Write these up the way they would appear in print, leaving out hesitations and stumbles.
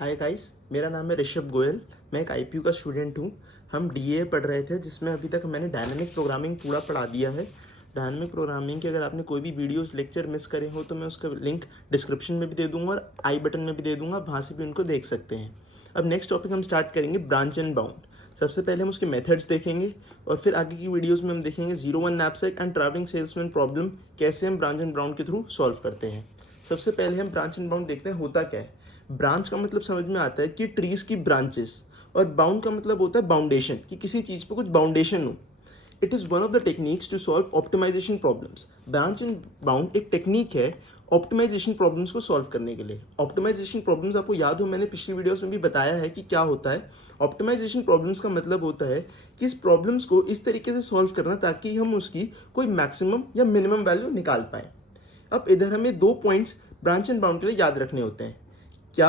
Hi guys, मेरा नाम है ऋषभ गोयल। मैं एक आईपीयू का स्टूडेंट हूँ। हम डीए पढ़ रहे थे जिसमें अभी तक मैंने डायनामिक प्रोग्रामिंग पूरा पढ़ा दिया है। डायनामिक प्रोग्रामिंग के अगर आपने कोई भी वीडियोस लेक्चर मिस करे हो तो मैं उसका लिंक डिस्क्रिप्शन में भी दे दूंगा और आई बटन में भी दे दूंगा, वहाँ से भी उनको देख सकते हैं। अब नेक्स्ट टॉपिक हम स्टार्ट करेंगे ब्रांच एंड बाउंड। सबसे पहले हम उसके मेथड्स देखेंगे और फिर आगे की वीडियोज़ में हम देखेंगे 01 knapsack and travelling salesman problem कैसे हम ब्रांच एंड बाउंड के थ्रू सॉल्व करते हैं। सबसे पहले हम ब्रांच एंड बाउंड देखते हैं होता क्या है। ब्रांच का मतलब समझ में आता है कि ट्रीज की ब्रांचेस, और बाउंड का मतलब होता है बाउंडेशन, कि किसी चीज पे कुछ बाउंडेशन हो। It is one of the techniques to solve optimisation problems. Branch and bound एक टेक्निक है ऑप्टिमाइजेशन प्रॉब्लम्स को सॉल्व करने के लिए। ऑप्टिमाइजेशन प्रॉब्लम्स आपको याद हो, मैंने पिछली वीडियोस में भी बताया है कि क्या होता है। ऑप्टिमाइजेशन प्रॉब्लम्स का मतलब होता है कि इस प्रॉब्लम्स को इस तरीके से सॉल्व करना ताकि हम उसकी कोई मैक्सिमम या मिनिमम वैल्यू निकाल पाए। अब इधर हमें 2 पॉइंट्स ब्रांच एंड बाउंड के लिए याद रखने होते हैं। क्या?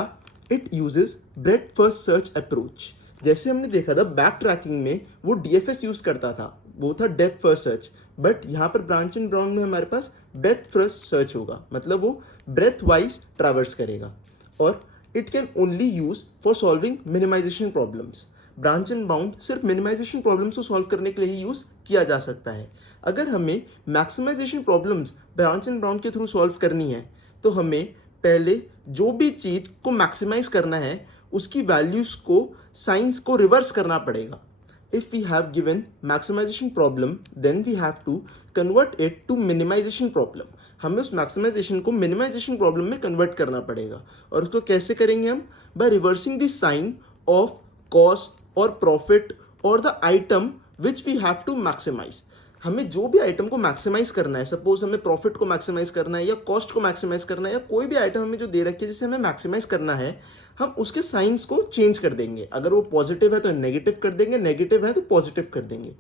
It uses breath first search approach. जैसे हमने देखा था बैक ट्रैकिंग में वो डीएफएस यूज करता था, वो था डेप्थ फर्स्ट सर्च। बट यहाँ पर ब्रांच एंड बाउंड में हमारे पास ब्रेथ फर्स्ट सर्च होगा, मतलब वो ब्रेथ वाइज ट्रैवर्स करेगा। और it can only use for solving minimisation problems. Branch and bound सिर्फ मिनिमाइजेशन प्रॉब्लम्स को सॉल्व करने के लिए ही यूज किया जा सकता है। अगर हमें maximisation problems branch and bound के थ्रू सॉल्व करनी है तो हमें पहले जो भी चीज को मैक्सिमाइज करना है उसकी वैल्यूज को, साइंस को रिवर्स करना पड़ेगा। If we have given maximisation problem then we have to convert it to minimisation problem. हमें उस मैक्सिमाइजेशन को मिनिमाइजेशन प्रॉब्लम में कन्वर्ट करना पड़ेगा। और उसको कैसे करेंगे हम? By reversing the sign of cost और प्रॉफिट और the item which we have to maximise. हमें जो भी आइटम को मैक्सिमाइज करना है, सपोज हमें प्रॉफिट को मैक्सिमाइज करना है या कॉस्ट को मैक्सिमाइज करना है या कोई भी आइटम हमें जो दे रखी है जिसे हमें मैक्सिमाइज करना है, हम उसके साइंस को चेंज कर देंगे। अगर वो पॉजिटिव है तो नेगेटिव कर देंगे, नेगेटिव है तो पॉजिटिव कर देंगे,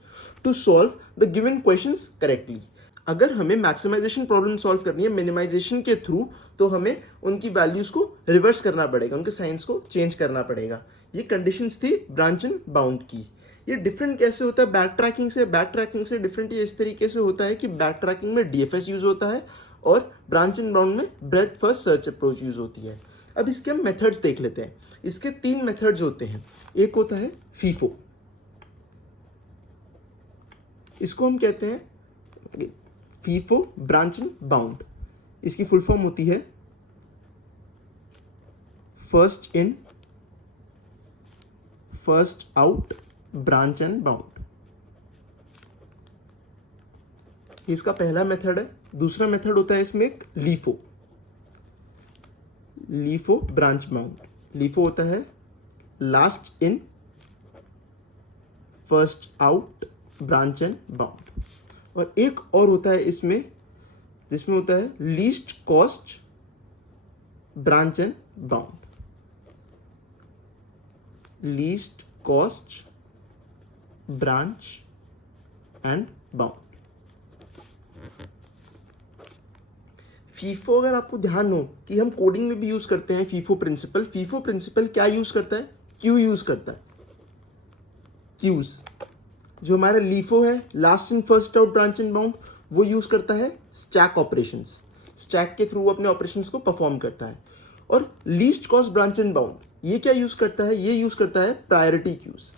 to solve the given questions correctly. अगर हमें मैक्सिमाइजेशन प्रॉब्लम सॉल्व करनी है मिनिमाइजेशन के थ्रू तो हमें उनकी वैल्यूज को रिवर्स करना पड़ेगा, उनके साइंस को चेंज करना पड़ेगा। ये कंडीशंस थी ब्रांच एंड बाउंड की। ये डिफरेंट कैसे होता है बैक ट्रैकिंग से? बैक ट्रैकिंग से डिफरेंट ये इस तरीके से होता है कि बैक ट्रैकिंग में डीएफएस यूज होता है और ब्रांच एंड बाउंड में breath first search approach use होती है। अब इसके हम मेथड्स देख लेते हैं। इसके 3 मेथड्स होते हैं। एक होता है फीफो, इसको हम कहते हैं फीफो ब्रांच एंड बाउंड। इसकी फुल फॉर्म होती है first in first out branch and bound. इसका पहला मेथड है। दूसरा मेथड होता है इसमें एक LIFO, LIFO branch bound. LIFO होता है last in first out branch and bound. और एक और होता है इसमें जिसमें होता है least cost branch and bound, least cost branch and bound. FIFO, अगर आपको ध्यान हो कि हम कोडिंग में भी यूज करते हैं फीफो प्रिंसिपल। फीफो प्रिंसिपल क्या यूज करता है? क्यू यूज करता है। क्यूज जो हमारा लीफो है last in first out branch and bound, वो यूज करता है स्टैक ऑपरेशंस। स्टैक के थ्रू अपने ऑपरेशंस को परफॉर्म करता है। और least cost branch and bound ये क्या यूज करता है? ये यूज करता है प्रायोरिटी क्यूज।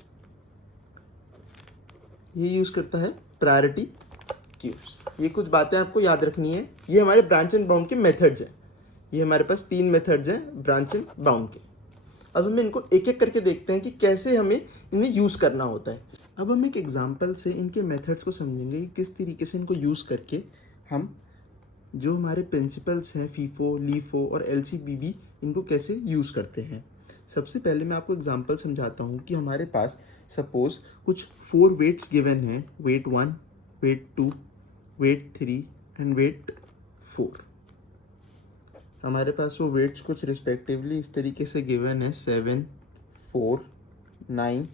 ये यूज करता है प्रायोरिटी क्यूज। ये कुछ बातें आपको याद रखनी है। ये हमारे ब्रांच एंड बाउंड के मेथड्स हैं। ये हमारे पास 3 मेथड्स हैं ब्रांच एंड बाउंड के। अब हम इनको एक एक करके देखते हैं कि कैसे हमें इन्हें यूज करना होता है। अब हम एक एग्जांपल से इनके मेथड्स को समझेंगे कि किस तरीके से इनको यूज करके हम जो हमारे प्रिंसिपल्स हैं फीफो, लीफो और एलसीबीबी, इनको कैसे यूज करते हैं। सबसे पहले मैं आपको एग्जांपल समझाता हूँ कि हमारे पास सपोज कुछ 4 वेट्स गिवन हैं, weight 1, weight 2, weight 3 and weight 4। हमारे पास वो वेट्स कुछ रिस्पेक्टिवली इस तरीके से गिवन है 7, 4, 9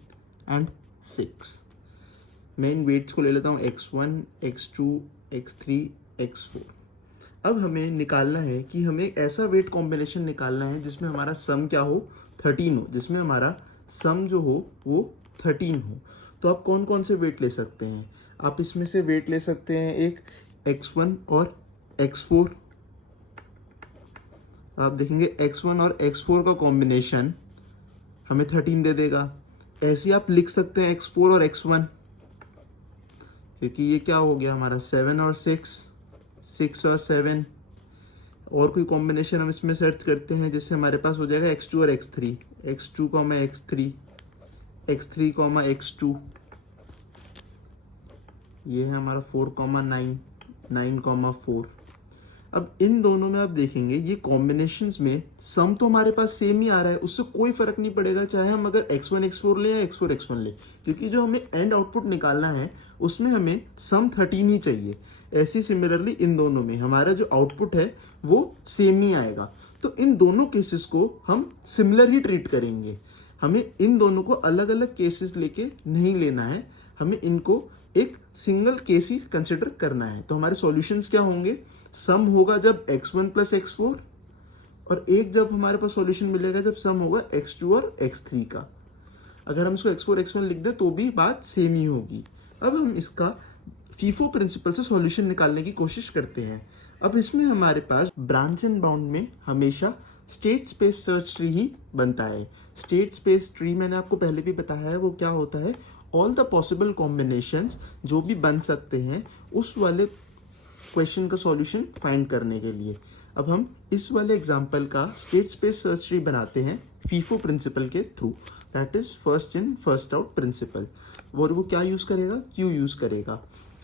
एंड 6। मैं इन वेट्स को ले लेता हूँ x1, x2, x3, x4। अब हमें निकालना है कि हमें ऐसा वेट कॉम्बिनेशन निकालना है जिसमें हमारा सम क्या हो? 13 हो, जिसमें हमारा सम जो हो वो 13 हो। तो आप कौन कौन से वेट ले सकते हैं? आप इसमें से वेट ले सकते हैं एक x1 और x4। आप देखेंगे x1 और x4 का कॉम्बिनेशन हमें 13 दे देगा। ऐसे ही आप लिख सकते हैं x4 और x1, क्योंकि ये क्या हो गया हमारा 7 और 6, 6 और 7। और कोई कॉम्बिनेशन हम इसमें सर्च करते हैं, जैसे हमारे पास हो जाएगा x2 और x3, x2, x3, x3, x2, ये है हमारा 4, 9, 9, 4। अब इन दोनों में आप देखेंगे ये कॉम्बिनेशंस में सम तो हमारे पास सेम ही आ रहा है, उससे कोई फर्क नहीं पड़ेगा चाहे हम अगर x1 x4 लें या x4 x1 लें, क्योंकि जो हमें एंड आउटपुट निकालना है उसमें हमें सम 13 ही चाहिए। ऐसी सिमिलरली इन दोनों में हमारा जो आउटपुट है वो सेम ही आएगा। तो इन दोनों केसेस को हम सिमिलर ही ट्रीट करेंगे। हमें इन दोनों को अलग अलग केसेस लेके नहीं लेना है, हमें इनको एक सिंगल केस ही कंसिडर करना है। तो हमारे सॉल्यूशंस क्या होंगे, सम होगा जब x1 प्लस x4, और एक जब हमारे पास सॉल्यूशन मिलेगा जब सम होगा x2 और x3 का। अगर हम इसको x4 x1 लिख दें तो भी बात सेम ही होगी। अब हम इसका फीफो प्रिंसिपल से सॉल्यूशन निकालने की कोशिश करते हैं। अब इसमें हमारे पास ब्रांच एंड बाउंड में हमेशा स्टेट स्पेस सर्च ट्री ही बनता है। स्टेट स्पेस ट्री मैंने आपको पहले भी बताया है, वो क्या होता है, ऑल द पॉसिबल कॉम्बिनेशंस जो भी बन सकते हैं उस वाले क्वेश्चन का सॉल्यूशन फाइंड करने के लिए। अब हम इस वाले एग्जांपल का स्टेट स्पेस सर्च ट्री बनाते हैं फीफो प्रिंसिपल के through, that is first in first out principle. और वो क्या यूज़ करेगा, क्यू यूज़ करेगा।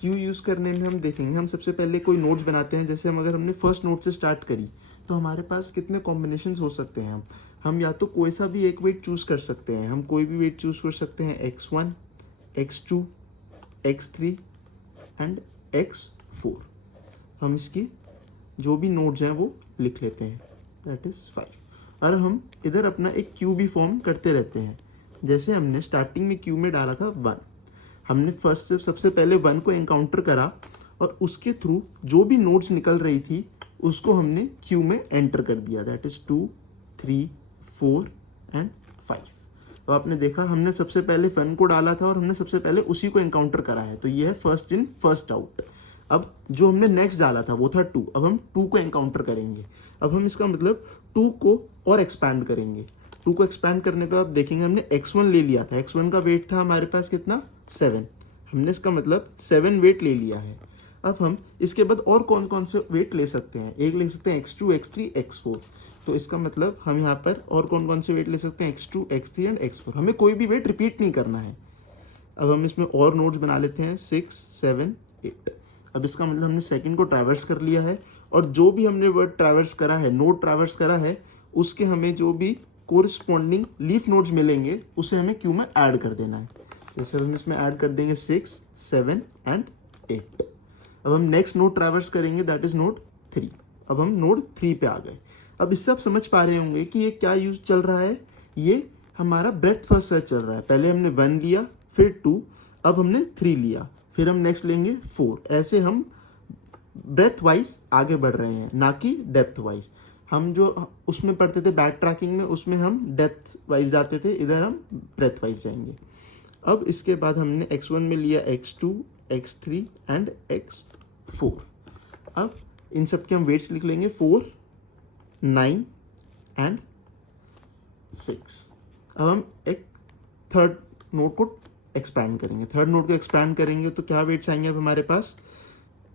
क्यू यूज़ करने में हम देखेंगे, हम सबसे पहले कोई नोड्स बनाते हैं। जैसे अगर हमने फर्स्ट नोड से स्टार्ट करी तो हमारे पास कितने कॉम्बिनेशंस हो सकते हैं। हम या तो कोई सा भी एक वेट चूज़ कर सकते हैं, हम कोई भी वेट चूज़ कर सकते हैं, x1, x2, x3 and x4। हम इसकी जो भी नोड्स हैं वो लिख लेते हैं, दैट इज़ 5। और हम इधर अपना एक क्यू भी फॉर्म करते रहते हैं। जैसे हमने स्टार्टिंग में क्यू में डाला था 1, हमने फर्स्ट से सबसे पहले 1 को एनकाउंटर करा और उसके थ्रू जो भी नोड्स निकल रही थी उसको हमने क्यू में एंटर कर दिया, दैट इज़ 2, 3, 4 एंड 5। तो आपने देखा हमने सबसे पहले 1 को डाला था और हमने सबसे पहले उसी को एनकाउंटर करा है, तो ये है फर्स्ट इन फर्स्ट आउट। अब जो हमने नेक्स्ट डाला था वो था 2, अब हम 2 को एनकाउंटर करेंगे। अब हम इसका मतलब 2 को और एक्सपैंड करेंगे। 2 को एक्सपैंड करने पे आप देखेंगे हमने x1 ले लिया था, x1 का वेट था हमारे पास कितना 7, हमने इसका मतलब 7 वेट ले लिया है। अब हम इसके बाद और कौन कौन से वेट ले सकते हैं, एक ले सकते हैं x2, x3, x4। तो इसका मतलब हम यहाँ पर और कौन कौन से वेट ले सकते हैं, x2, x3 एंड x4। हमें कोई भी वेट रिपीट नहीं करना है। अब हम इसमें और नोड्स बना लेते हैं 6, 7, 8। अब इसका मतलब हमने सेकंड को ट्रैवर्स कर लिया है और जो भी हमने वर्ड ट्रैवर्स करा है, नोड ट्रैवर्स करा है, उसके हमें जो भी कोरिस्पॉन्डिंग लीफ नोड्स मिलेंगे उसे हमें क्यू में ऐड कर देना है। जैसे हम इसमें ऐड कर देंगे 6, 7 एंड 8। अब हम नेक्स्ट नोड ट्रैवर्स करेंगे, दैट इज नोड 3। अब हम नोड 3 पे आ गए। अब इससे आप समझ पा रहे होंगे कि ये क्या यूज चल रहा है, ये हमारा ब्रेथ फर्स्ट सर्च चल रहा है। पहले हमने 1 लिया, फिर 2, अब हमने 3 लिया, फिर हम नेक्स्ट लेंगे 4। ऐसे हम ब्रेथ वाइज आगे बढ़ रहे हैं, ना कि डेप्थ वाइज। हम जो उसमें पढ़ते थे बैक ट्रैकिंग में, उसमें हम डेप्थ वाइज जाते थे, इधर हम ब्रेथ वाइज जाएंगे। अब इसके बाद हमने x1 में लिया x2, x3 एंड x4। अब इन सब के हम वेट्स लिख लेंगे 4, 9 एंड 6। अब हम एक थर्ड नोड को एक्सपैंड करेंगे। थर्ड नोड को एक्सपैंड करेंगे तो क्या वेट्स आएंगे अब हमारे पास,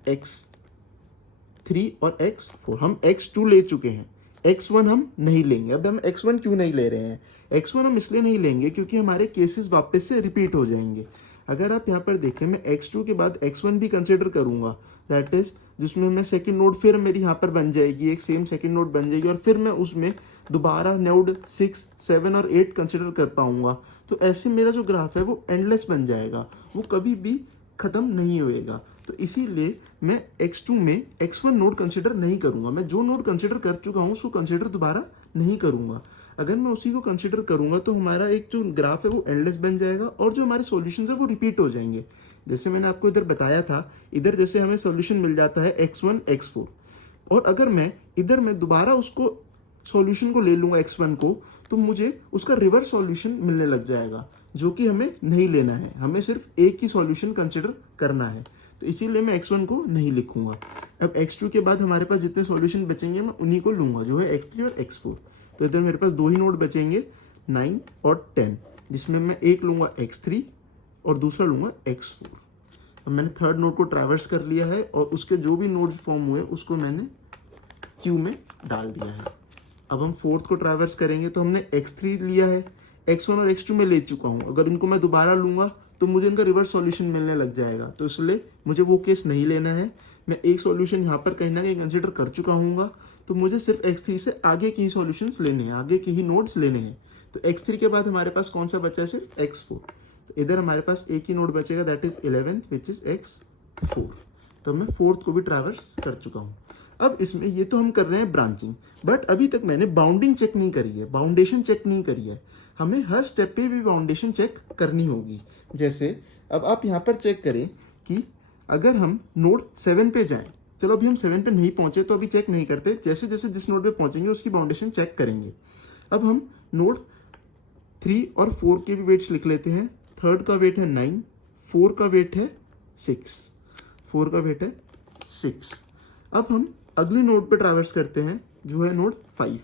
x3 और x4। हम x2 ले चुके हैं, x1 हम नहीं लेंगे। अब हम x1 क्यों नहीं ले रहे हैं, x1 हम इसलिए नहीं लेंगे क्योंकि हमारे केसेस वापस से रिपीट हो जाएंगे। अगर आप यहाँ पर देखें, मैं x2 के बाद x1 भी कंसिडर करूँगा, दैट इज जिसमें मैं सेकंड नोड फिर मेरी यहाँ पर बन जाएगी, एक सेम सेकंड नोड बन जाएगी और फिर मैं उसमें दोबारा नोड 6, 7 और 8 कंसिडर कर पाऊँगा। तो ऐसे मेरा जो ग्राफ है वो एंडलेस बन जाएगा, वो कभी भी ख़त्म नहीं होएगा। तो इसीलिए मैं x2 में x1 नोड कंसिडर नहीं करूँगा। मैं जो नोड कंसिडर कर चुका हूँ उसको कंसिडर दोबारा नहीं करूँगा। अगर मैं उसी को कंसिडर करूँगा तो हमारा एक जो ग्राफ है वो एंडलेस बन जाएगा और जो हमारे सॉल्यूशंस है वो रिपीट हो जाएंगे। जैसे मैंने आपको इधर बताया था, इधर जैसे हमें सॉल्यूशन मिल जाता है x1, x4, और अगर मैं इधर मैं दोबारा उसको सॉल्यूशन को ले लूँगा x1 को, तो मुझे उसका रिवर्स सॉल्यूशन मिलने लग जाएगा, जो कि हमें नहीं लेना है। हमें सिर्फ एक ही सॉल्यूशन कंसिडर करना है, तो इसीलिए मैं x1 को नहीं लिखूंगा। अब x2 के बाद हमारे पास जितने सॉल्यूशन बचेंगे मैं उन्हीं को लूँगा, जो है x3 और x4। तो इधर मेरे पास 2 ही नोड बचेंगे, 9 और 10, जिसमें मैं एक लूँगा x3 और दूसरा लूँगा x4। अब मैंने थर्ड नोड को ट्रैवर्स कर लिया है और उसके जो भी नोड्स फॉर्म हुए उसको मैंने क्यू में डाल दिया है। अब हम फोर्थ को ट्रैवर्स करेंगे तो हमने x3 लिया है, x1 और x2 में ले चुका हूँ। अगर इनको मैं दोबारा लूँगा तो मुझे इनका रिवर्स सॉल्यूशन मिलने लग जाएगा, तो इसलिए मुझे वो केस नहीं लेना है। मैं एक सॉल्यूशन यहाँ पर कहीं ना कहीं कंसिडर कर चुका हूँगा, तो मुझे सिर्फ x3 से आगे की ही सॉल्यूशंस लेने हैं, आगे के ही नोड्स लेने हैं। तो x3 के बाद हमारे पास कौन सा बचा है? सिर्फ x4। तो इधर हमारे पास एक ही नोड बचेगा, that is 11 which is x4। तो मैं फोर्थ को भी ट्रैवर्स कर चुका हूँ। अब इसमें ये तो हम कर रहे हैं ब्रांचिंग, बट अभी तक मैंने बाउंडिंग चेक नहीं करी है, बाउंडेशन चेक नहीं करी है। हमें हर स्टेप पे भी बाउंडेशन चेक करनी होगी। जैसे अब आप यहाँ पर चेक करें कि अगर हम नोड 7 पे जाएं, चलो अभी हम 7 पे नहीं पहुंचे तो अभी चेक नहीं करते, जैसे जैसे जिस नोड पे पहुंचेंगे उसकी बाउंडेशन चेक करेंगे। अब हम नोड 3 और 4 के भी वेट्स लिख लेते हैं। थर्ड का वेट है 9, 4 का वेट है 6, 4 का वेट है 6। अब हम अगली नोड पे ट्रैवर्स करते हैं जो है नोड 5।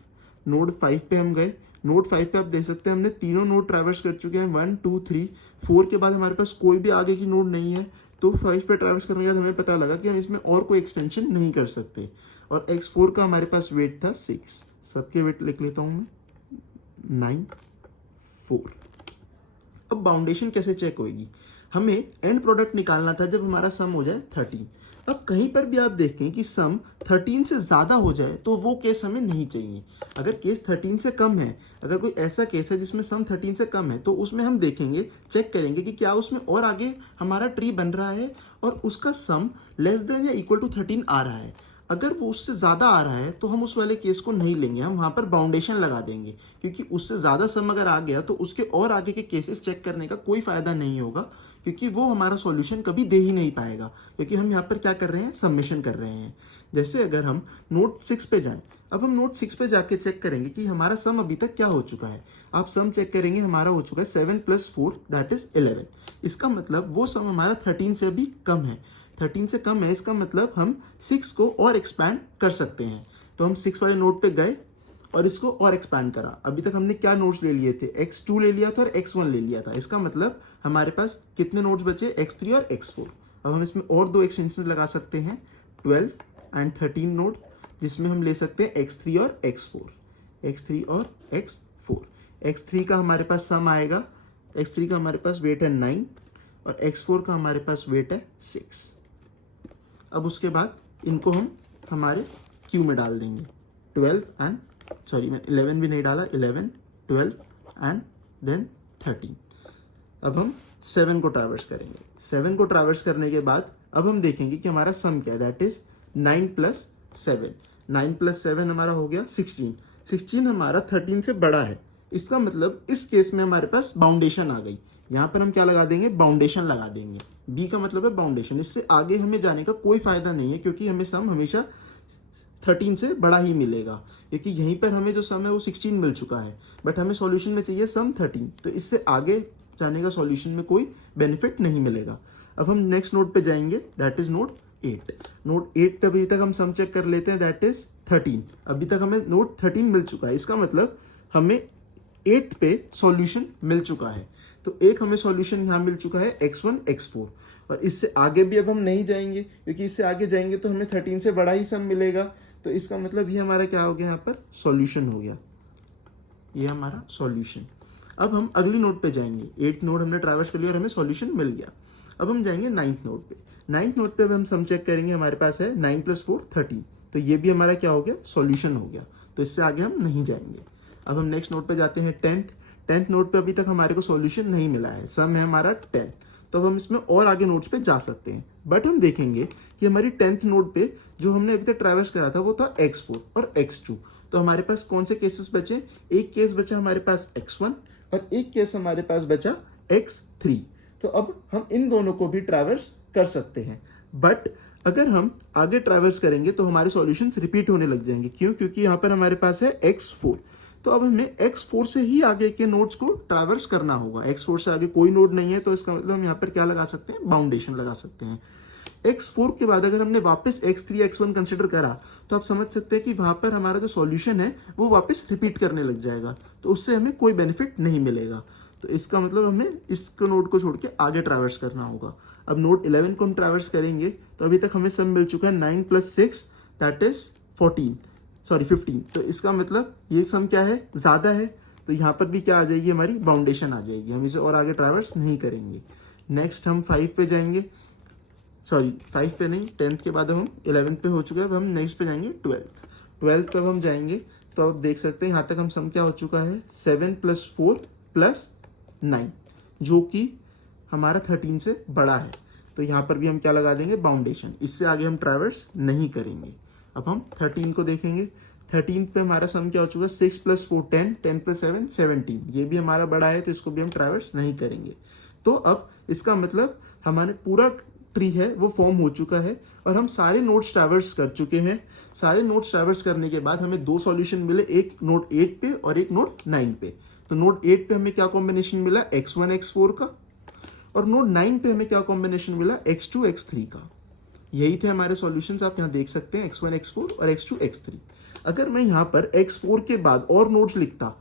नोड 5 पे हम गए। नोड 5 पे आप देख सकते हैं हमने तीनों नोड ट्रैवर्स कर चुके हैं, 1 2 3। 4 के बाद हमारे पास कोई भी आगे की नोड नहीं है, तो 5 पे ट्रैवर्स करने के बाद हमें पता लगा कि हम इसमें और कोई एक्सटेंशन नहीं कर सकते। और x4 का हमारे पास वेट था 6। सबके वेट लिख लेता हूँ मैं, 9 4। अब बाउंडेशन कैसे चेक होगी? हमें एंड प्रोडक्ट निकालना था जब हमारा सम हो जाए 13। अब कहीं पर भी आप देखें कि सम 13 से ज़्यादा हो जाए तो वो केस हमें नहीं चाहिए। अगर केस 13 से कम है, अगर कोई ऐसा केस है जिसमें सम 13 से कम है, तो उसमें हम देखेंगे, चेक करेंगे कि क्या उसमें और आगे हमारा ट्री बन रहा है और उसका सम लेस देन या इक्वल टू 13 आ रहा है। अगर वो उससे ज़्यादा आ रहा है तो हम उस वाले केस को नहीं लेंगे, हम वहाँ पर बाउंडेशन लगा देंगे, क्योंकि उससे ज़्यादा सम अगर आ गया तो उसके और आगे के केसेस चेक करने का कोई फ़ायदा नहीं होगा, क्योंकि वो हमारा सॉल्यूशन कभी दे ही नहीं पाएगा, क्योंकि हम यहाँ पर क्या कर रहे हैं? सबमिशन कर रहे हैं। जैसे अगर हम नोट 6 पे जाएं, अब हम नोट 6 पे जाके चेक करेंगे कि हमारा सम अभी तक क्या हो चुका है। आप सम चेक करेंगे, हमारा हो चुका है 7 + 4 दैट इज 11। इसका मतलब वो सम हमारा 13 से भी कम है। 13 से कम है, इसका मतलब हम 6 को और एक्सपैंड कर सकते हैं। तो हम 6 वाले नोट पे गए और इसको और एक्सपैंड करा। अभी तक हमने क्या नोट्स ले लिए थे? x2 ले लिया था और x1 ले लिया था। इसका मतलब हमारे पास कितने नोट्स बचे? x3 और x4। अब हम इसमें और दो एक्सटेंशंस लगा सकते हैं, 12 एंड 13 नोट, जिसमें हम ले सकते हैं x3 और x4, x3 और x4। x3 का हमारे पास सम आएगा, x3 का हमारे पास वेट है 9 और x4 का हमारे पास वेट है 6। अब उसके बाद इनको हम हमारे क्यू में डाल देंगे, 12 एंड मैं 11 भी नहीं डाला, 11 12 एंड देन 13। अब हम 7 को ट्रैवर्स करेंगे। 7 को ट्रैवर्स करने के बाद अब हम देखेंगे कि हमारा सम क्या है, दैट इज 9 + 7। 9 + 7 हमारा हो गया 16। 16 हमारा 13 से बड़ा है। इसका मतलब इस केस में हमारे पास बाउंडेशन आ गई। यहाँ पर हम क्या लगा देंगे? बाउंडेशन लगा देंगे। बी का मतलब है बाउंडेशन। इससे आगे हमें जाने का कोई फायदा नहीं है, क्योंकि हमें सम हमेशा 13 से बड़ा ही मिलेगा, क्योंकि यहीं पर हमें जो सम है वो 16 मिल चुका है, बट हमें सॉल्यूशन में चाहिए सम 13। तो इससे आगे जाने का सॉल्यूशन में कोई बेनिफिट नहीं मिलेगा। अब हम नेक्स्ट नोड पे जाएंगे, दैट इज नोड 8। नोड 8 पे अभी तक हम सम चेक कर लेते हैं, दैट इज 13। अभी तक हमें नोड 13 मिल चुका है। इसका मतलब हमें 8 पे सॉल्यूशन मिल चुका है। तो एक हमें सॉल्यूशन यहाँ मिल चुका है x1 x4, और इससे आगे भी अब हम नहीं जाएंगे, क्योंकि इससे आगे जाएंगे तो हमें 13 से बड़ा ही सम मिलेगा। तो इसका मतलब ये हमारा क्या हो गया? यहाँ पर सॉल्यूशन हो गया, ये हमारा सॉल्यूशन। अब हम अगली नोड पे जाएंगे। 8th नोड हमने ट्रैवर्स कर लिया और हमें सॉल्यूशन मिल गया। अब हम जाएंगे 9th नोड पे। 9th नोड पे अब हम सम चेक करेंगे, हमारे पास है 9 + 4 13। तो ये भी हमारा क्या हो गया? सॉल्यूशन हो गया। तो इससे आगे हम नहीं जाएंगे। अब हम नेक्स्ट नोड पे जाते हैं 10th नोड पे अभी तक हमारे को सॉल्यूशन नहीं मिला है, सम है हमारा 10। तो अब हम इसमें और आगे नोड्स पे जा सकते हैं, बट हम देखेंगे कि हमारी 10th नोड पे जो हमने अभी तक ट्रैवर्स करा था वो था x4 और x2। तो हमारे पास कौन से केसेस बचे? एक केस बचा हमारे पास x1 और एक केस हमारे पास बचा x3। तो अब हम इन दोनों को भी ट्रैवर्स कर सकते हैं, बट अगर हम आगे ट्रैवर्स करेंगे तो हमारे सॉल्यूशंस रिपीट होने लग जाएंगे। क्यों? क्योंकि यहाँ पर हमारे पास है x4। तो अब हमें x4 से ही आगे के नोड्स को ट्रैवर्स करना होगा। x4 से आगे कोई नोड नहीं है, तो इसका मतलब हम यहाँ पर क्या लगा सकते हैं? बाउंडेशन लगा सकते हैं। x4 के बाद अगर हमने वापस x3 x1 कंसिडर करा तो आप समझ सकते हैं कि वहाँ पर हमारा जो सॉल्यूशन है वो वापस रिपीट करने लग जाएगा, तो उससे हमें कोई बेनिफिट नहीं मिलेगा। तो इसका मतलब हमें इस नोड को छोड़ के आगे ट्रैवर्स करना होगा। अब नोड 11 को हम ट्रैवर्स करेंगे तो अभी तक हमें सम मिल चुका है 9 + 6 दैट इज 15। तो इसका मतलब ये सम क्या है, ज़्यादा है, तो यहाँ पर भी क्या आ जाएगी, हमारी बाउंडेशन आ जाएगी, हम इसे और आगे ट्रैवर्स नहीं करेंगे। नेक्स्ट हम 5 पे जाएंगे, 5 पे नहीं, 10th के बाद हम 11 पे हो चुका है। अब हम नेक्स्ट पे जाएंगे 12th पे हम जाएंगे तो आप देख सकते हैं यहाँ तक हम सम क्या हो चुका है 7 + 4 + 9 जो कि हमारा 13 से बड़ा है। तो यहाँ पर भी हम क्या लगा देंगे, बाउंडेशन, इससे आगे हम ट्रैवर्स नहीं करेंगे। अब हम 13 को देखेंगे, 13 पे हमारा सम क्या हो चुका है 6 + 4 10, 10 + 7 17, ये भी हमारा बड़ा है तो इसको भी हम ट्रैवर्स नहीं करेंगे। तो अब इसका मतलब हमारे पूरा ट्री है वो फॉर्म हो चुका है और हम सारे नोड्स ट्रैवर्स कर चुके हैं। सारे नोड्स ट्रैवर्स करने के बाद हमें 2 सॉल्यूशन मिले, एक नोड 8 पे और एक नोड 9 पे। तो नोड 8 पे हमें क्या कॉम्बिनेशन मिला, x1 x4 का, और नोड 9 पे हमें क्या कॉम्बिनेशन मिला, x2 x3 का। यही थे हमारे सॉल्यूशंस, आप यहाँ देख सकते हैं x1 x4 और x2 x3। अगर मैं यहाँ पर x4 के बाद और नोड्स लिखता,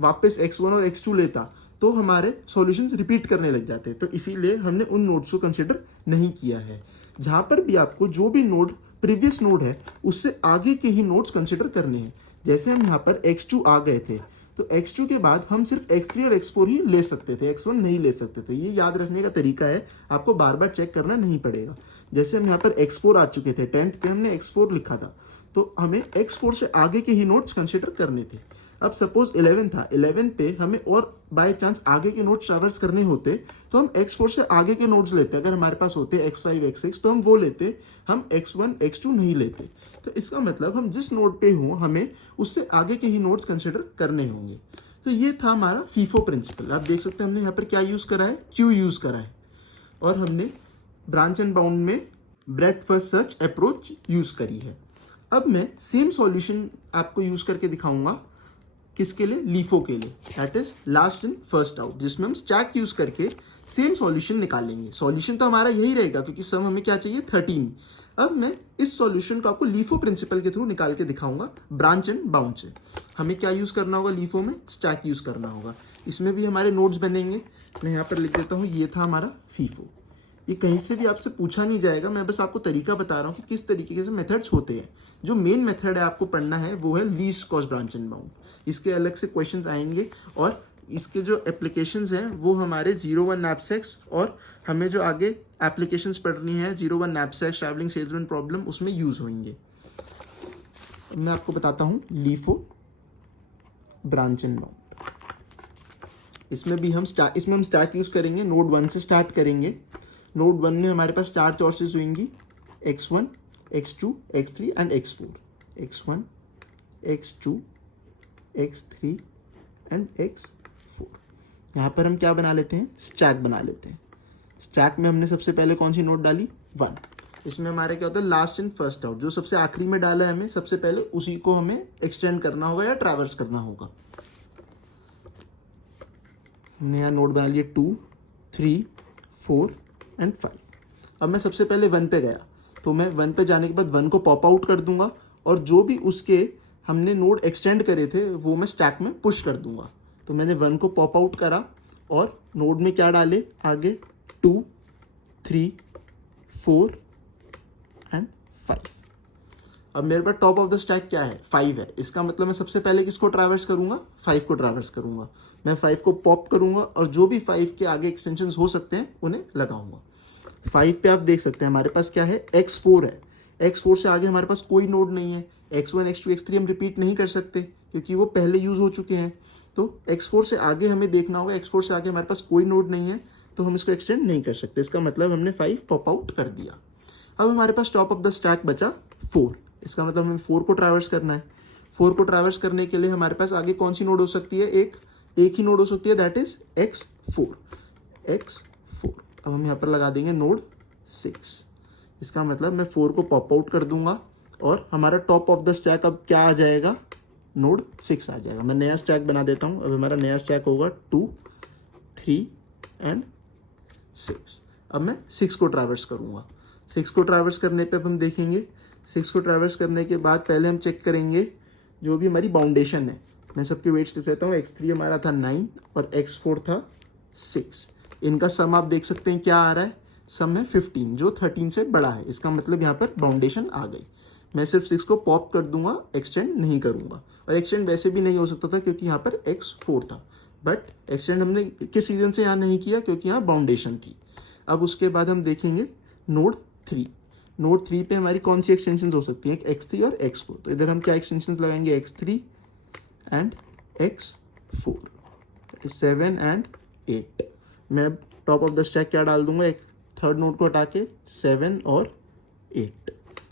वापस x1 और x2 लेता, तो हमारे सॉल्यूशंस रिपीट करने लग जाते। तो इसीलिए हमने उन नोड्स को कंसिडर नहीं किया है। जहाँ पर भी आपको जो भी नोड प्रीवियस नोड है उससे आगे के ही नोड्स कंसिडर करने हैं। जैसे हम यहाँ पर x2 आ गए थे तो x2 के बाद हम सिर्फ x3 और x4 ही ले सकते थे, x1 नहीं ले सकते थे। ये याद रखने का तरीका है, आपको बार बार चेक करना नहीं पड़ेगा। जैसे हम यहाँ पर x4 आ चुके थे, 10th पे हमने x4 लिखा था, तो हमें x4 से आगे के ही नोट्स कंसिडर करने थे। अब सपोज 11 था, 11 पे हमें और बाय चांस आगे के नोट्स ट्रैवर्स करने होते तो हम x4 से आगे के नोट्स लेते। अगर हमारे पास होते x5 x6 तो हम वो लेते, हम x1 x2 नहीं लेते। तो इसका मतलब हम जिस नोड पे हों हमें उससे आगे के ही नोट्स कंसिडर करने होंगे। तो ये था हमारा फीफो प्रिंसिपल। आप देख सकते हैं हमने यहाँ पर क्या यूज़ करा है, क्यू यूज़ करा है, और हमने ब्रांच एंड बाउंड में breath first search approach use करी है। अब मैं सेम सॉल्यूशन आपको यूज़ करके दिखाऊंगा, किसके लिए, लीफो के लिए, that is last in first out, जिसमें हम स्टैक यूज करके सेम सॉल्यूशन निकालेंगे। सॉल्यूशन तो हमारा यही रहेगा क्योंकि सम हमें क्या चाहिए 13। अब मैं इस सॉल्यूशन को आपको लीफो प्रिंसिपल के थ्रू निकाल के दिखाऊंगा ब्रांच एंड बाउंड से। हमें क्या यूज करना होगा, लीफो में स्टैक यूज करना होगा। इसमें भी हमारे नोट्स बनेंगे, मैं यहाँ पर लिख देता हूँ, ये था हमारा फीफो। ये कहीं से भी आपसे पूछा नहीं जाएगा, मैं बस आपको तरीका बता रहा हूँ कि किस तरीके से मेथड्स होते हैं। जो मेन मेथड है आपको पढ़ना है वो है least cost branch and bound. इसके अलग से क्वेश्चंस आएंगे और इसके जो एप्लीकेशंस हैं वो हमारे 01 नैपसैक्स और हमें जो आगे एप्लीकेशंस पढ़नी है 01 नैपसैक्स ट्रैवलिंग सेल्समैन प्रॉब्लम, उसमें यूज होंगे। मैं आपको बताता हूँ लीफो ब्रांच एंड बाउंड। इसमें हम स्टैक यूज करेंगे, नोड 1 से स्टार्ट करेंगे। नोड 1 में हमारे पास 4 चॉइसेस होंगी, x1 x2 x3 and x4। x1 x2 x3 and x4। यहाँ पर हम क्या बना लेते हैं, स्टैक बना लेते हैं। स्टैक में हमने सबसे पहले कौन सी नोड डाली, 1। इसमें हमारे क्या होता है, लास्ट इन फर्स्ट आउट, जो सबसे आखिरी में डाला है हमें सबसे पहले उसी को हमें एक्सटेंड करना होगा या ट्रैवर्स करना होगा। नया नोड बना लिए 2 3 4 एंड 5। अब मैं सबसे पहले 1 पे गया तो मैं 1 पे जाने के बाद 1 को पॉप आउट कर दूंगा और जो भी उसके हमने नोड एक्सटेंड करे थे वो मैं स्टैक में पुश कर दूंगा। तो मैंने 1 को पॉप आउट करा और नोड में क्या डाले आगे, 2 3 4 एंड 5। अब मेरे पास टॉप ऑफ द स्टैक क्या है, 5 है। इसका मतलब मैं सबसे पहले किसको ट्रैवर्स करूंगा, 5 को ट्रैवर्स करूंगा। मैं 5 को पॉप करूंगा और जो भी 5 के आगे एक्सटेंशंस हो सकते हैं उन्हें लगाऊंगा। 5 पे आप देख सकते हैं हमारे पास क्या है, x4 है। x4 से आगे हमारे पास कोई नोड नहीं है। x1 x2 x3 हम रिपीट नहीं कर सकते क्योंकि वो पहले यूज हो चुके हैं। तो x4 से आगे हमें देखना होगा, x4 से आगे हमारे पास कोई नोड नहीं है तो हम इसको एक्सटेंड नहीं कर सकते। इसका मतलब हमने 5 पॉप आउट कर दिया। अब हमारे पास टॉप ऑफ द स्टैक बचा 4। इसका मतलब हमें 4 को ट्रैवर्स करना है। 4 को ट्रैवर्स करने के लिए हमारे पास आगे कौन सी नोड हो सकती है, एक ही नोड हो सकती है, दैट इज x4। अब हम यहाँ पर लगा देंगे नोड 6। इसका मतलब मैं 4 को पॉप आउट कर दूंगा और हमारा टॉप ऑफ द स्टैक अब क्या आ जाएगा, नोड 6 आ जाएगा। मैं नया स्टैक बना देता हूँ। अब हमारा नया स्टैक होगा 2 3 एंड 6। अब मैं 6 को ट्रैवर्स करूंगा। 6 को ट्रैवर्स करने पे अब हम देखेंगे 6 को ट्रैवर्स करने के बाद पहले हम चेक करेंगे जो भी हमारी बाउंडेशन है। मैं सबके वेट्स लिख लेता हूँ। x3 हमारा था 9 और x4 था 6। इनका सम आप देख सकते हैं क्या आ रहा है, सम है 15 जो 13 से बड़ा है। इसका मतलब यहाँ पर बाउंडेशन आ गई। मैं सिर्फ 6 को पॉप कर दूंगा, एक्सटेंड नहीं करूंगा। और एक्सटेंड वैसे भी नहीं हो सकता था क्योंकि यहाँ पर x4 था, बट एक्सटेंड हमने किस रीजन से यहाँ नहीं किया, क्योंकि यहाँ बाउंडेशन थी। अब उसके बाद हम देखेंगे नोड 3। नोड 3 पे हमारी कौन सी एक्सटेंशन हो सकती है, x3 और x4। तो इधर हम क्या एक्सटेंशन लगाएंगे, x3 एंड x4, 7 एंड 8। मैं टॉप ऑफ द स्टैक क्या डाल दूंगा, एक थर्ड नोड को हटा के 7 और 8।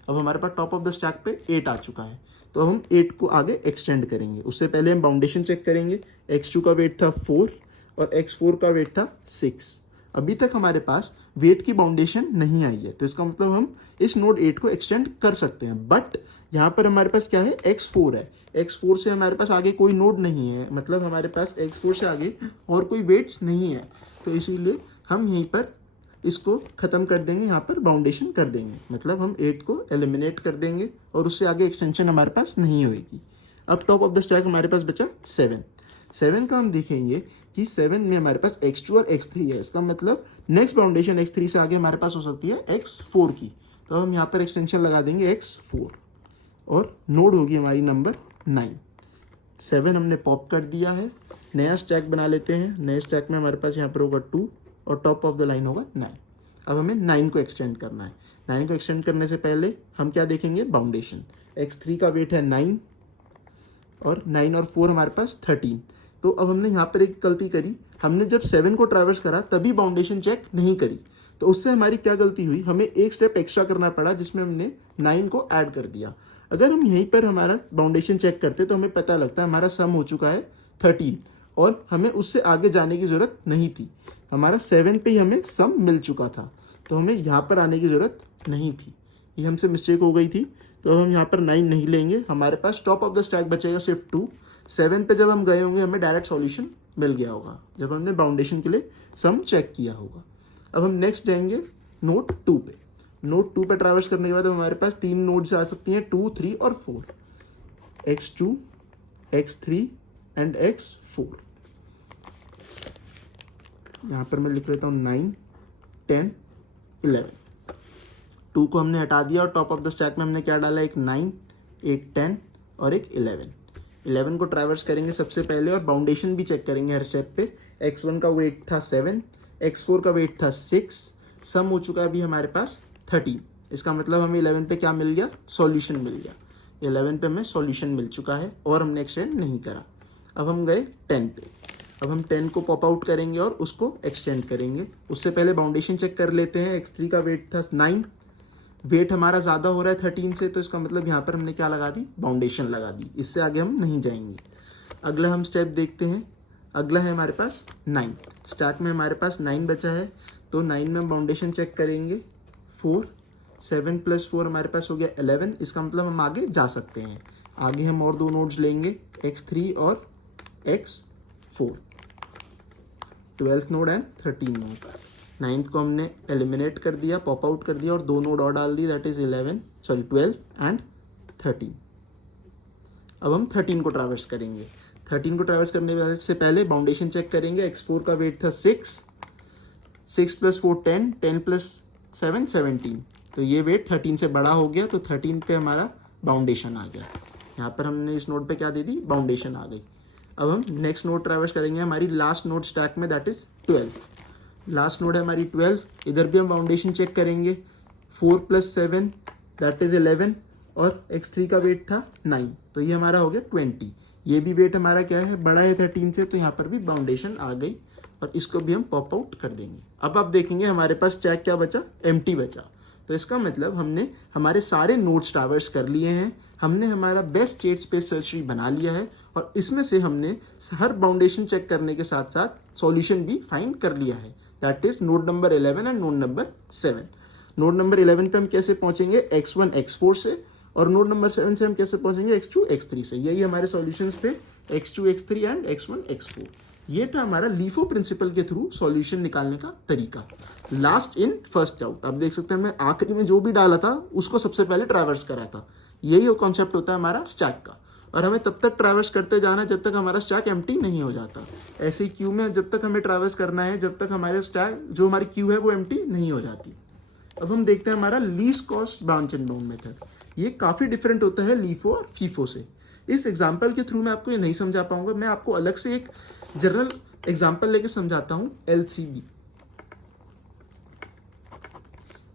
अब हमारे पास टॉप ऑफ द स्टैक पे 8 आ चुका है, तो हम 8 को आगे एक्सटेंड करेंगे। उससे पहले हम बाउंडेशन चेक करेंगे। x2 का वेट था 4 और x4 का वेट था 6। अभी तक हमारे पास वेट की बाउंडेशन नहीं आई है, तो इसका मतलब हम इस नोड 8 को एक्सटेंड कर सकते हैं। बट यहाँ पर हमारे पास क्या है, x4 है। x4 से हमारे पास आगे कोई नोड नहीं है, मतलब हमारे पास x4 से आगे और कोई वेट्स नहीं है, तो इसीलिए हम यहीं पर इसको ख़त्म कर देंगे, यहाँ पर बाउंडेशन कर देंगे। मतलब हम 8 को एलिमिनेट कर देंगे और उससे आगे एक्सटेंशन हमारे पास नहीं होगी। अब टॉप ऑफ द स्टैक हमारे पास बचा 7 का हम देखेंगे कि 7 में हमारे पास x2 और x3 है। इसका मतलब नेक्स्ट बाउंडेशन x3 से आगे हमारे पास हो सकती है x4 की, तो हम यहाँ पर एक्सटेंशन लगा देंगे x4 और नोड होगी हमारी नंबर 9। 7 हमने पॉप कर दिया है, नया स्टैक बना लेते हैं। नए स्टैक में हमारे पास यहाँ पर होगा 2 और टॉप ऑफ द लाइन होगा 9। अब हमें 9 को एक्सटेंड करना है। 9 को एक्सटेंड करने से पहले हम क्या देखेंगे, बाउंडेशन। x3 का वेट है 9 और 9 और 4 हमारे पास 13। तो अब हमने यहाँ पर एक गलती करी, हमने जब 7 को ट्रैवर्स करा तभी बाउंडेशन चेक नहीं करी, तो उससे हमारी क्या गलती हुई, हमें एक स्टेप एक्स्ट्रा करना पड़ा जिसमें हमने 9 को ऐड कर दिया। अगर हम यहीं पर हमारा बाउंडेशन चेक करते तो हमें पता लगता है हमारा सम हो चुका है 13 और हमें उससे आगे जाने की ज़रूरत नहीं थी। हमारा 7 पे ही हमें सम मिल चुका था, तो हमें यहाँ पर आने की ज़रूरत नहीं थी। ये हमसे मिस्टेक हो गई थी, तो हम यहाँ पर 9 नहीं लेंगे। हमारे पास टॉप ऑफ द स्टैक बचेगा सिर्फ 2। 7 पे जब हम गए होंगे हमें डायरेक्ट सॉल्यूशन मिल गया होगा जब हमने बाउंडेशन के लिए सम चेक किया होगा। अब हम नेक्स्ट जाएंगे नोड 2 पे। नोड 2 पे ट्रैवर्स करने के बाद हमारे पास 3 नोड्स आ सकती हैं, 2, 3 और 4। x2, x3 and x4। यहाँ पर मैं लिख लेता हूँ 9, 10, 11। 2 को हमने हटा दिया और टॉप ऑफ द स्टैक में हमने क्या डाला, एक 9, 8, 10 और एक 11। 11 को ट्रैवर्स करेंगे सबसे पहले और बाउंडेशन भी चेक करेंगे हर स्टेप पे। x1 का वेट था 7, x4 का वेट था 6, सम हो चुका है अभी हमारे पास 13। इसका मतलब हमें 11 पे क्या मिल गया, सॉल्यूशन मिल गया। 11 पे हमें सॉल्यूशन मिल चुका है और हमने एक्सटेंड नहीं करा। अब हम गए 10 पे। अब हम 10 को पॉप आउट करेंगे और उसको एक्सटेंड करेंगे। उससे पहले बाउंडेशन चेक कर लेते हैं। x3 का वेट था 9, वेट हमारा ज़्यादा हो रहा है 13 से, तो इसका मतलब यहाँ पर हमने क्या लगा दी, बाउंडेशन लगा दी। इससे आगे हम नहीं जाएंगे। अगला हम स्टेप देखते हैं। अगला है हमारे पास 9। स्टैक में हमारे पास 9 बचा है, तो 9 में हम बाउंडेशन चेक करेंगे। 4, 7 + 4 हमारे पास हो गया 11। इसका मतलब हम आगे जा सकते हैं। आगे हम और 2 नोड्स लेंगे, x3 और x4, 12th node and 13th node. 9th को हमने एलिमिनेट कर दिया, पॉप आउट कर दिया और 2 नोड और डाल दी, दैट इज 12 एंड 13। अब हम 13 को ट्रैवर्स करेंगे। 13 को ट्रैवर्स करने से पहले बाउंडेशन चेक करेंगे। x4 का वेट था 6, 6 + 4 10, 10 + 7 17। तो ये वेट 13 से बड़ा हो गया, तो 13 पे हमारा बाउंडेशन आ गया। यहाँ पर हमने इस नोड पे क्या दे दी, बाउंडेशन आ गई। अब हम नेक्स्ट नोड ट्रैवर्स करेंगे हमारी लास्ट नोड स्टैक में, दैट इज 12। लास्ट नोड है हमारी 12। इधर भी हम बाउंडेशन चेक करेंगे। 4 + 7 दैट इज 11 और x3 का वेट था 9, तो ये हमारा हो गया 20। ये भी वेट हमारा क्या है, बड़ा है 13 से, तो यहाँ पर भी बाउंडेशन आ गई और इसको भी हम पॉप आउट कर देंगे। अब आप देखेंगे हमारे पास स्टैक क्या बचा, एम्प्टी बचा। तो इसका मतलब हमने हमारे सारे नोड्स ट्रैवर्स कर लिए हैं, हमने हमारा best state space search tree बना लिया है और इसमें से हमने हर बाउंडेशन चेक करने के साथ साथ सॉल्यूशन भी फाइंड कर लिया है, that is node number 11 and node number 7। Node number 11 पे हम कैसे पहुंचेंगे, x1 x4 से और नोड नंबर 7 से हम कैसे पहुंचेंगे x2 x3 से। यही हमारे सॉल्यूशंस थे x2 x3 and x1 x4। ये था हमारा लीफो प्रिंसिपल के थ्रू सॉल्यूशन निकालने का तरीका। लास्ट इन फर्स्ट आउट, आप देख सकते हैं मैं आखिरी में जो भी डाला था उसको सबसे पहले ट्रैवर्स करा था। यही कॉन्सेप्ट होता है हमारा स्टैक का, और हमें तब तक ट्रैवर्स करते जाना जब तक हमारा स्टैक एम्प्टी नहीं हो जाता। ऐसे ही क्यू में जब तक हमें ट्रैवर्स करना है जब तक हमारे स्टैक जो हमारी क्यू है वो एम्प्टी नहीं हो जाती। अब हम देखते हैं हमारा least cost branch and bound method. ये काफ़ी डिफरेंट होता है लीफो और फीफो से। इस एग्जाम्पल के थ्रू मैं आपको ये नहीं समझा पाऊंगा, मैं आपको अलग से एक जनरल एग्जाम्पल लेके समझाता हूँ। LCB।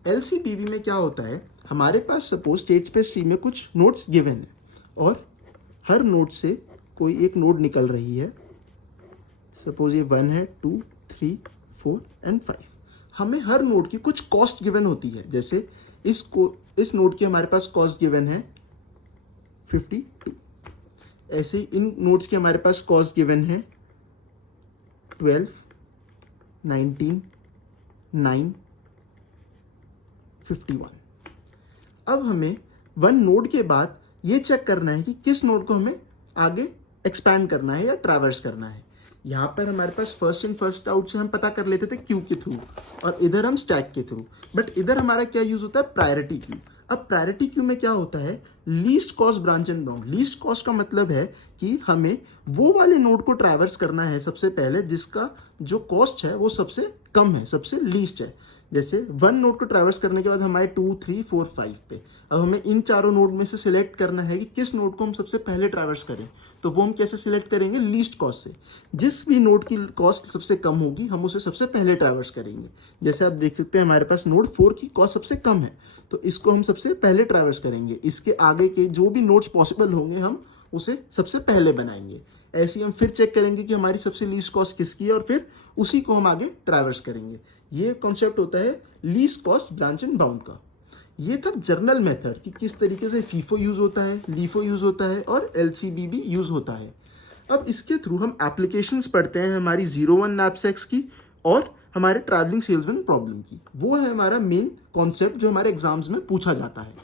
LCBB में क्या होता है, हमारे पास सपोज स्टेट स्पेस ट्री में कुछ नोड्स गिवन है और हर नोड से कोई एक नोड निकल रही है। सपोज ये 1 है, 2, 3, 4 एंड 5। हमें हर नोड की कुछ कॉस्ट गिवन होती है। जैसे इस नोड की हमारे पास कॉस्ट गिवन है 52। ऐसे ही इन नोड्स की हमारे पास कॉस्ट गिवन है 12, 19, 9, 51। अब हमें वन नोड के बाद ये चेक करना है कि किस नोड को हमें आगे एक्सपैंड करना है या ट्रैवर्स करना है। यहाँ पर हमारे पास फर्स्ट इन फर्स्ट आउट से हम पता कर लेते थे क्यू के थ्रू, और इधर हम स्टैक के थ्रू। बट इधर हमारा क्या यूज होता है, प्रायोरिटी क्यू। अब प्रायोरिटी क्यू में क्या होता है, least cost branch and bound. Least cost का मतलब है कि हमें वो वाले नोड को ट्रैवर्स करना है सबसे पहले जिसका जो कॉस्ट है वो सबसे कम है, सबसे लीस्ट है। जैसे 1 नोड को ट्रैवर्स करने के बाद हमारे 2, 3, 4, 5 पे। अब हमें इन चारों नोड में से सिलेक्ट करना है कि किस नोड को हम सबसे पहले ट्रैवर्स करें। तो वो हम कैसे सिलेक्ट करेंगे, लीस्ट कॉस्ट से। जिस भी नोड की कॉस्ट सबसे कम होगी हम उसे सबसे पहले ट्रैवर्स करेंगे। जैसे आप देख सकते हैं हमारे पास नोड 4 की कॉस्ट सबसे कम है, तो इसको हम सबसे पहले ट्रैवर्स करेंगे। इसके आगे के जो भी नोड्स पॉसिबल होंगे हम उसे सबसे पहले बनाएंगे। ऐसे ही हम फिर चेक करेंगे कि हमारी सबसे लीस्ट कॉस्ट किसकी है और फिर उसी को हम आगे ट्रैवर्स करेंगे। ये कॉन्सेप्ट होता है least cost branch and bound का। ये था जर्नल मेथड कि किस तरीके से फीफो यूज होता है, लीफो यूज होता है और LCBB यूज होता है। अब इसके थ्रू हम एप्लीकेशंस पढ़ते हैं हमारी 01 नैपसैक्स की और हमारे ट्रैवलिंग सेल्समैन प्रॉब्लम की। वो है हमारा मेन कॉन्सेप्ट जो हमारे एग्जाम्स में पूछा जाता है।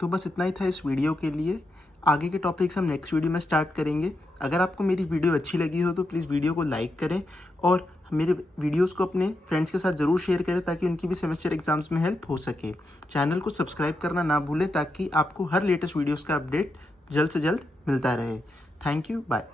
तो बस इतना ही था इस वीडियो के लिए। आगे के टॉपिक्स हम नेक्स्ट वीडियो में स्टार्ट करेंगे। अगर आपको मेरी वीडियो अच्छी लगी हो तो प्लीज़ वीडियो को लाइक करें और मेरे वीडियोस को अपने फ्रेंड्स के साथ ज़रूर शेयर करें ताकि उनकी भी सेमेस्टर एग्जाम्स में हेल्प हो सके। चैनल को सब्सक्राइब करना ना भूलें ताकि आपको हर लेटेस्ट वीडियोस का अपडेट जल्द से जल्द मिलता रहे। Thank you, bye.